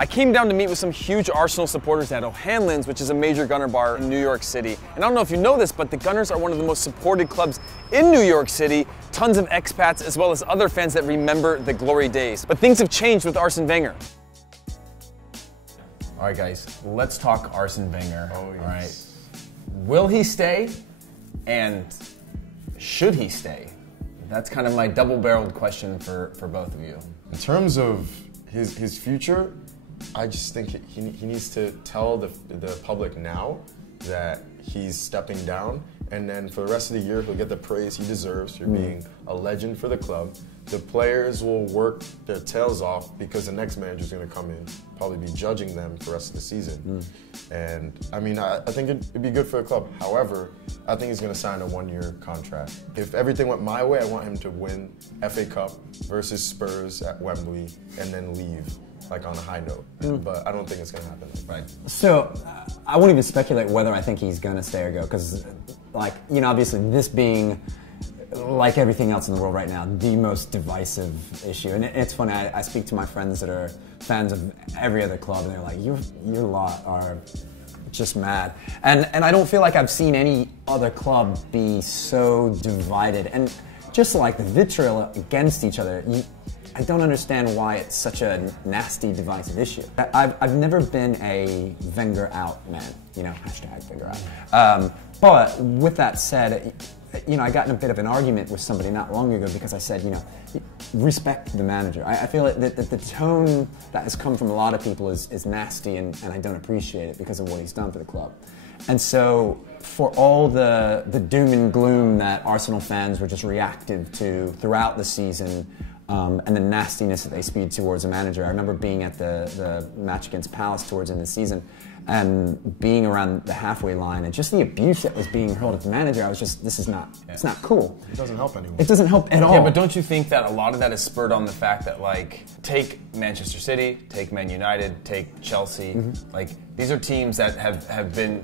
I came down to meet with some huge Arsenal supporters at O'Hanlon's, which is a major Gunner bar in New York City. And I don't know if you know this, but the Gunners are one of the most supported clubs in New York City. Tons of expats as well as other fans that remember the glory days. But things have changed with Arsene Wenger. All right, guys, let's talk Arsene Wenger. Oh, yes. All right. Will he stay? And should he stay? That's kind of my double-barreled question for both of you. In terms of his future, I just think he needs to tell the public now that he's stepping down, and then for the rest of the year he'll get the praise he deserves for being a legend for the club. The players will work their tails off because the next manager's going to come in, probably be judging them for the rest of the season. And I mean, I think it'd be good for the club. However, I think he's going to sign a one-year contract. If everything went my way, I want him to win FA Cup versus Spurs at Wembley and then leave like on a high note. But I don't think it's going to happen. Right. So I won't even speculate whether I think he's going to stay or go, because, like, you know, obviously this being, like everything else in the world right now, the most divisive issue. And it's funny, I speak to my friends that are fans of every other club, and they're like, your lot are just mad. And I don't feel like I've seen any other club be so divided. And just like the vitriol against each other, I don't understand why it's such a nasty, divisive issue. I've never been a Wenger out man, you know, hashtag Wenger out. But with that said, you know, I got in a bit of an argument with somebody not long ago because I said, you know, respect the manager. I feel that the tone that has come from a lot of people is nasty, and I don't appreciate it because of what he's done for the club. And so for all the doom and gloom that Arsenal fans were just reactive to throughout the season, and the nastiness that they spewed towards the manager. I remember being at the match against Palace towards the end of the season and being around the halfway line, and just the abuse that was being hurled at the manager. I was just, this is not, it's not cool. It doesn't help anyone. It doesn't help at all. Yeah, but don't you think that a lot of that is spurred on the fact that, like, take Manchester City, take Man United, take Chelsea, like, these are teams that have been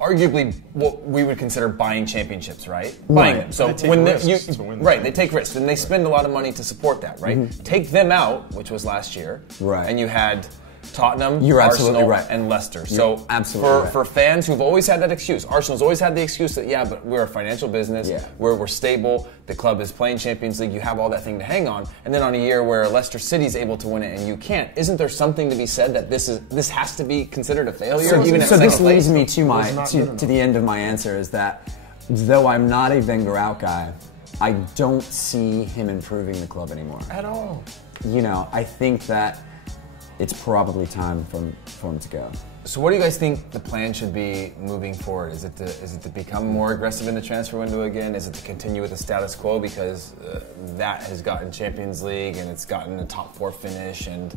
arguably what we would consider buying championships, right? Buying them. So when they take risks, and they spend a lot of money to support that, right? Take them out, which was last year, and you had Tottenham, Arsenal, and Leicester. So for fans who've always had that excuse, Arsenal's always had the excuse that, yeah, but we're a financial business, we're stable, the club is playing Champions League, you have all that thing to hang on, and then on a year where Leicester City's able to win it and you can't, isn't there something to be said that this has to be considered a failure? So this leads me to the end of my answer, is that though I'm not a Wenger out guy, I don't see him improving the club anymore. At all. You know, I think that it's probably time for him to go. So what do you guys think the plan should be moving forward? Is it to become more aggressive in the transfer window again? Is it to continue with the status quo because that has gotten Champions League and it's gotten a top 4 finish and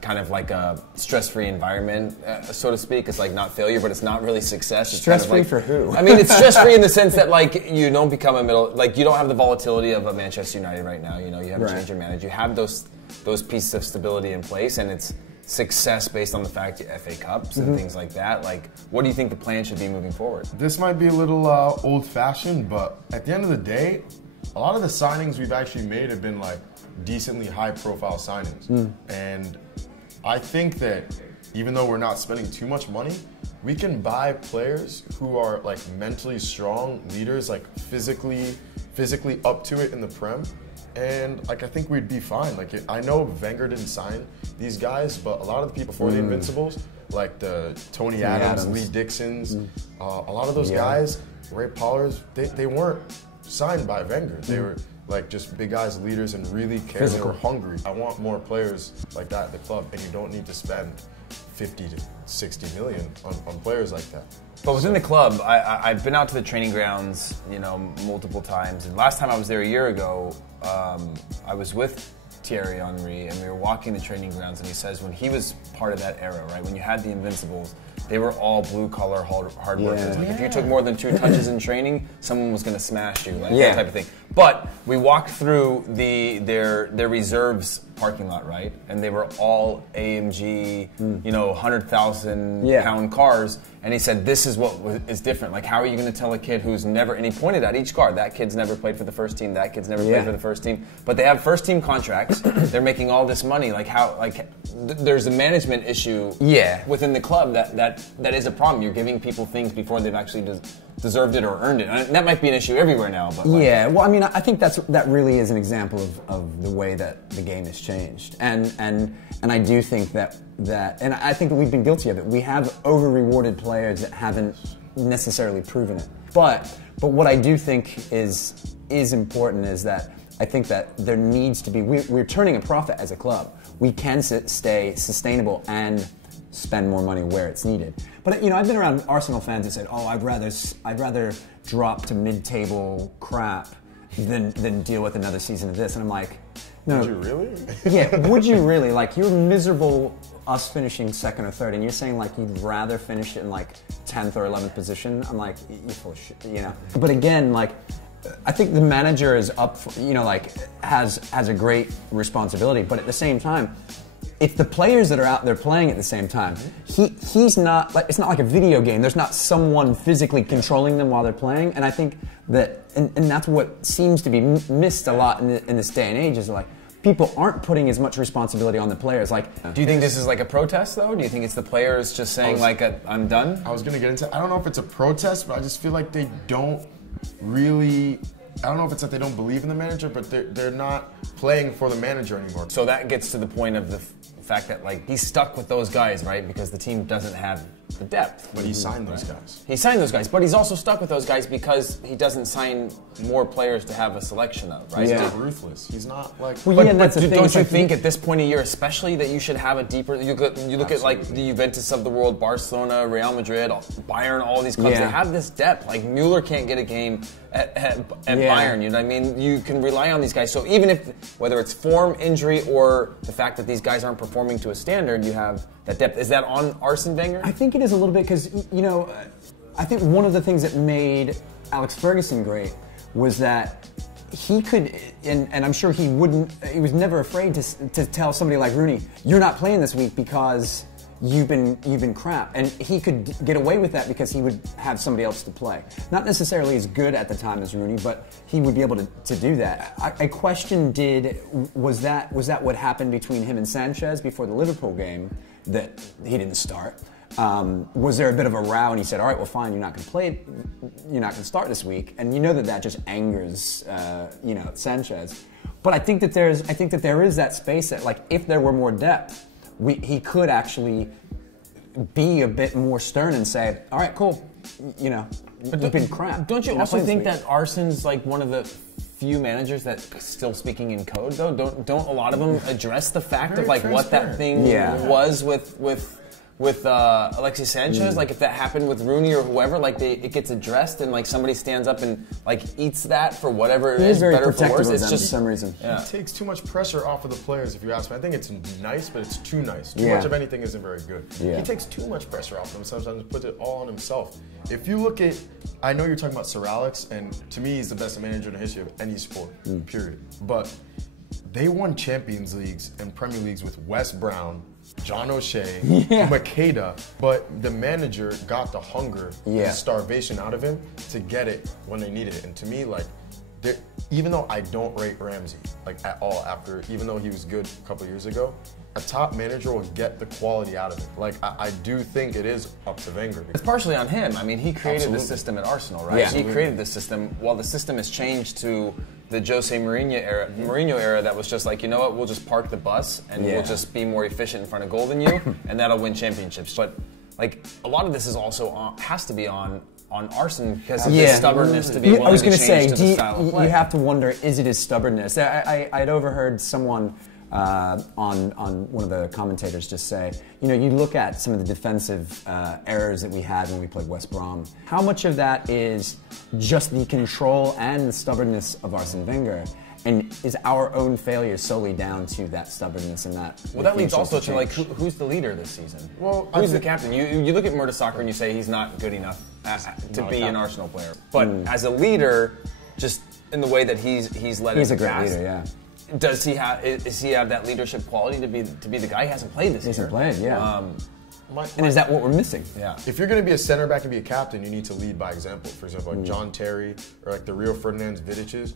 kind of like a stress-free environment, so to speak? It's like not failure, but it's not really success. It's stress-free kind of like, for who? I mean, it's stress-free in the sense that, like, you don't become you don't have the volatility of a Manchester United right now. You know, you have a change in manager. You have those pieces of stability in place, and it's success based on the fact you FA Cups and things like that. Like, what do you think the plan should be moving forward? This might be a little old-fashioned, but at the end of the day, a lot of the signings we've actually made have been like decently high-profile signings. And I think that even though we're not spending too much money, we can buy players who are like mentally strong leaders, like physically up to it in the Prem. And like I think we'd be fine. Like I know Wenger didn't sign these guys, but a lot of the people before the Invincibles, like the Tony Adams, Lee Dixons, a lot of those guys, Ray Pollards, they weren't signed by Wenger. They were like just big guys, leaders, and really cared. They were hungry. I want more players like that at the club, and you don't need to spend 50 to 60 million on players like that. But within the club, I've been out to the training grounds, you know, multiple times. And last time I was there a year ago, I was with Thierry Henry, and we were walking the training grounds, and he says when he was part of that era, right, when you had the Invincibles, they were all blue-collar hard workers. Like if you took more than 2 touches in training, someone was going to smash you, like that type of thing. But we walked through their reserves parking lot, right? And they were all AMG, 100,000 pound cars. And he said, this is what is different. Like, how are you going to tell a kid who's never, and he pointed at each car, that kid's never played for the first team, that kid's never played for the first team. But they have first team contracts. They're making all this money. Like, there's a management issue within the club that is a problem. You're giving people things before they've actually deserved it or earned it. And that might be an issue everywhere now. But well, I mean, I think that really is an example of the way that the game has changed. And I do think that and I think that we've been guilty of it. We have over-rewarded players that haven't necessarily proven it. But what I do think is important is that I think that there needs to be, we're turning a profit as a club. We can stay sustainable and spend more money where it's needed. But I've been around Arsenal fans that said, "Oh, I'd rather drop to mid-table crap than deal with another season of this." And I'm like, no. Would you really? Yeah, would you really? Like, you're miserable us finishing second or third, and you're saying like you'd rather finish it in like 10th or 11th position. I'm like, you're full of shit, But again, like, I think the manager is up for, has a great responsibility, but at the same time, if the players that are out there playing at the same time, he's not like, it's not like a video game. There's not someone physically controlling them while they're playing, and I think that, and that's what seems to be missed a lot in this day and age is like people aren't putting as much responsibility on the players. Like, do you think this is like a protest though? Do you think it's the players just saying I'm done? I was gonna get into. I don't know if it's a protest, but I just feel like they don't really. I don't know if it's that they don't believe in the manager, but they're not playing for the manager anymore. So that gets to the point of the fact that like he's stuck with those guys, right? Because the team doesn't have the depth. But he signed those guys. He signed those guys, but he's also stuck with those guys because he doesn't sign more players to have a selection of, right? He's not ruthless. He's not like. Well, but don't you think at this point of year, especially, that you should have a deeper? You look at like the Juventus of the world, Barcelona, Real Madrid, Bayern, all these clubs. They have this depth. Like Mueller can't get a game at Bayern. You know what I mean? You can rely on these guys. So even if whether it's form, injury, or the fact that these guys aren't performing to a standard, you have that depth. Is that on Arsene Wenger? I think it is a little bit because, I think one of the things that made Alex Ferguson great was that he could, and I'm sure he was never afraid to tell somebody like Rooney, you're not playing this week because you've been crap. And he could get away with that because he would have somebody else to play. Not necessarily as good at the time as Rooney, but he would be able to do that. I question was that what happened between him and Sanchez before the Liverpool game that he didn't start? Was there a bit of a row and he said, all right, well fine, you're not going to start this week, and that just angers Sanchez. But I think that there is that space that, like, if there were more depth, he could actually be a bit more stern and say, all right, cool, but you've been crap. Don't you also think that Arsene's like one of the few managers that's still speaking in code though? Don't a lot of them address the fact of like what that thing was with Alexis Sanchez? Like if that happened with Rooney or whoever, like it gets addressed and like somebody stands up and like eats that for whatever is better for worse. It's just for some reason. It takes too much pressure off of the players, if you ask me. I think it's nice, but it's too nice. Too much of anything isn't very good. He takes too much pressure off them sometimes and puts it all on himself. If you look at, I know you're talking about Sir Alex, and to me he's the best manager in the history of any sport, period. But they won Champions Leagues and Premier Leagues with Wes Brown, John O'Shea, Makeda, but the manager got the hunger and starvation out of him to get it when they needed it. And to me, like, even though I don't rate Ramsey like at all, even though he was good a couple years ago, a top manager will get the quality out of it. Like, I do think it is up to Wenger. It's partially on him. I mean, he created the system at Arsenal, right? Yeah. He created the system. While the system has changed to the Jose Mourinho era, that was just like, you know what, we'll just park the bus and we'll just be more efficient in front of goal than you, and that'll win championships. But like, a lot of this is also has to be on Arsene because of his stubbornness to be willing to change to the style of play. You have to wonder, is it his stubbornness? I'd overheard someone on one of the commentators just say, you look at some of the defensive errors that we had when we played West Brom. How much of that is just the control and the stubbornness of Arsene Wenger? And is our own failure solely down to that stubbornness and that? Well, that leads also to like who's the leader this season? Well, who's the captain? You look at Mertesacker and you say he's not good enough to be an Arsenal player. But as a leader, just in the way that he's led. He's in a the great past. leader, yeah. Does he have that leadership quality to be the guy? He hasn't played this year. He hasn't played, yeah. My- And is that what we're missing? Yeah. If you're going to be a center back and be a captain, you need to lead by example. For example, like John Terry or like the Rio Ferdinands, Vidic's.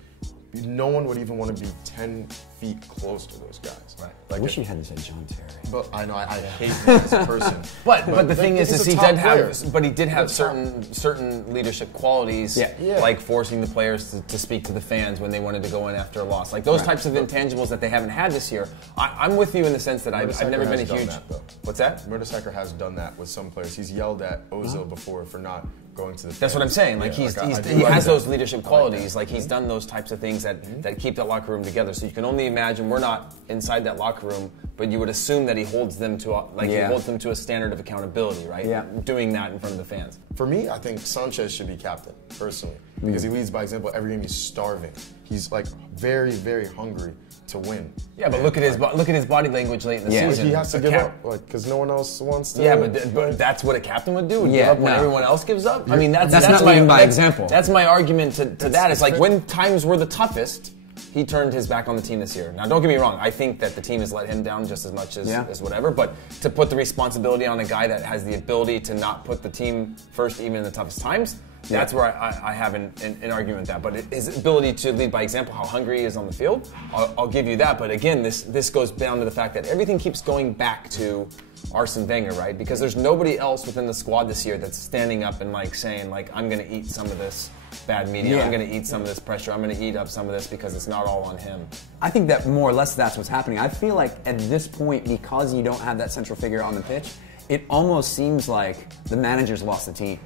No one would even want to be 10 feet close to those guys. Right. I wish you hadn't said John Terry. But I know I hate him as a person. But the thing is he's a he top did player. have, but he did have certain leadership qualities, Yeah. like forcing the players to speak to the fans when they wanted to go in after a loss, like those types of intangibles that they haven't had this year. I'm with you in the sense that I've never been a has done huge. that, though. What's that? Mertesacker has done that with some players. He's yelled at Ozil before for not going to the That's what I'm saying. Like Yeah, he has those that. leadership qualities. Like he's done those types of things that keep that locker room together. So you can only imagine we're not inside that locker room, but you would assume that he holds them to he holds them to a standard of accountability, right? Yeah. Doing that in front of the fans. For me, I think Sanchez should be captain, personally, because he leads by example. Every game he's starving. He's like very, very hungry to win. Yeah, but look at his body language late in the Like, season. he has to A give cap- up, like, because no one else wants to. Yeah, but that's what a captain would do. Would give Yeah, up when no. everyone else gives up. I mean, that's not leading by example. That's my argument to that. It's like fair. when times were the toughest, he turned his back on the team this year. Now, don't get me wrong. I think that the team has let him down just as much as whatever. But to put the responsibility on a guy that has the ability to not put the team first, even in the toughest times, that's where I have an argument with that. But his ability to lead by example, how hungry he is on the field, I'll give you that. But again, this goes down to the fact that everything keeps going back to Arsene Wenger, right? Because there's nobody else within the squad this year that's standing up and like saying, like, I'm going to eat some of this bad media. Yeah. I'm going to eat some of this pressure. I'm going to eat up some of this because it's not all on him. I think that more or less that's what's happening. I feel like at this point, because you don't have that central figure on the pitch, it almost seems like the manager's lost the team.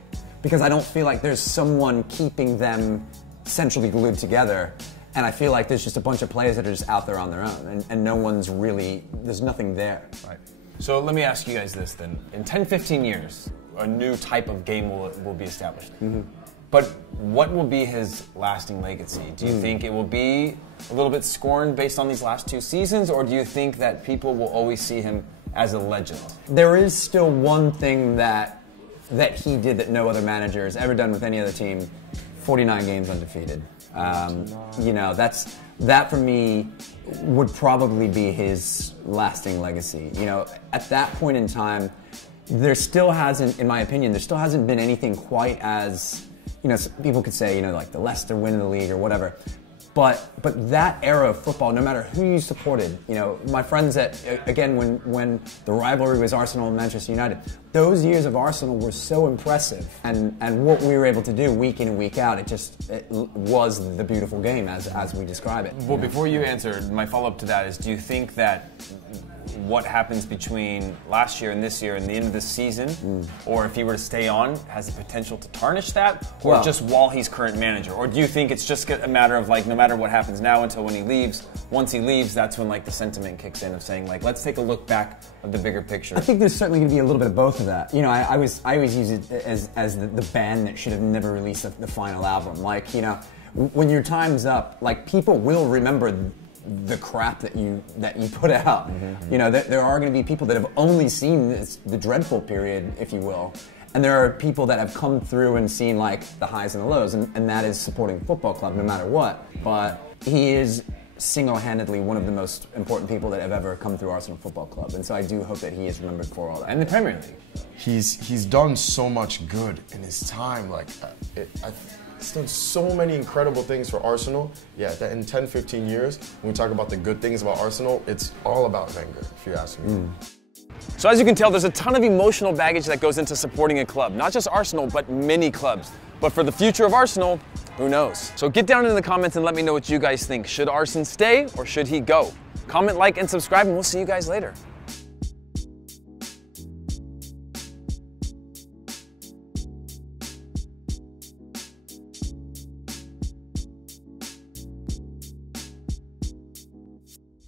Because I don't feel like there's someone keeping them centrally glued together. And I feel like there's just a bunch of players that are just out there on their own. And no one's really, there's nothing there. Right. So let me ask you guys this then. In 10, 15 years, a new type of game will be established. But what will be his lasting legacy? Do you think it will be a little bit scorned based on these last 2 seasons? Or do you think that people will always see him as a legend? There is still one thing that he did that no other manager has ever done with any other team: 49 games undefeated. You know, that for me would probably be his lasting legacy. You know, at that point in time, there still hasn't, in my opinion, there still hasn't been anything quite as, you know, people could say, you know, like the Leicester win the league or whatever. But that era of football, no matter who you supported, you know, my friends that, again, when the rivalry was Arsenal and Manchester United, those years of Arsenal were so impressive. And what we were able to do week in and week out, it was the beautiful game as we describe it. Well, before you answer, my follow-up to that is, do you think that what happens between last year and this year and the end of the season, or if he were to stay on, has the potential to tarnish that, or Well, just while he's current manager? Or do you think it's just a matter of, like, no matter what happens now until when he leaves, once he leaves, that's when, like, the sentiment kicks in of saying, like, let's take a look back of the bigger picture? I think there's certainly going to be a little bit of both of that. You know, I always use it as the band that should have never released the final album. Like, you know, when your time's up, like, people will remember the crap that you put out. You know, there are going to be people that have only seen the dreadful period, if you will, and there are people that have come through and seen, like, the highs and the lows, and that is supporting the football club no matter what. But he is single-handedly one of the most important people that have ever come through Arsenal Football Club, and so I do hope that he is remembered for all that. And the Premier League. He's done so much good in his time. Like, he's done so many incredible things for Arsenal. Yeah, that in 10, 15 years, when we talk about the good things about Arsenal, it's all about Wenger, if you ask me. So as you can tell, there's a ton of emotional baggage that goes into supporting a club. Not just Arsenal, but many clubs. But for the future of Arsenal, who knows? So get down in the comments and let me know what you guys think. Should Arsene stay or should he go? Comment, like, and subscribe, and we'll see you guys later.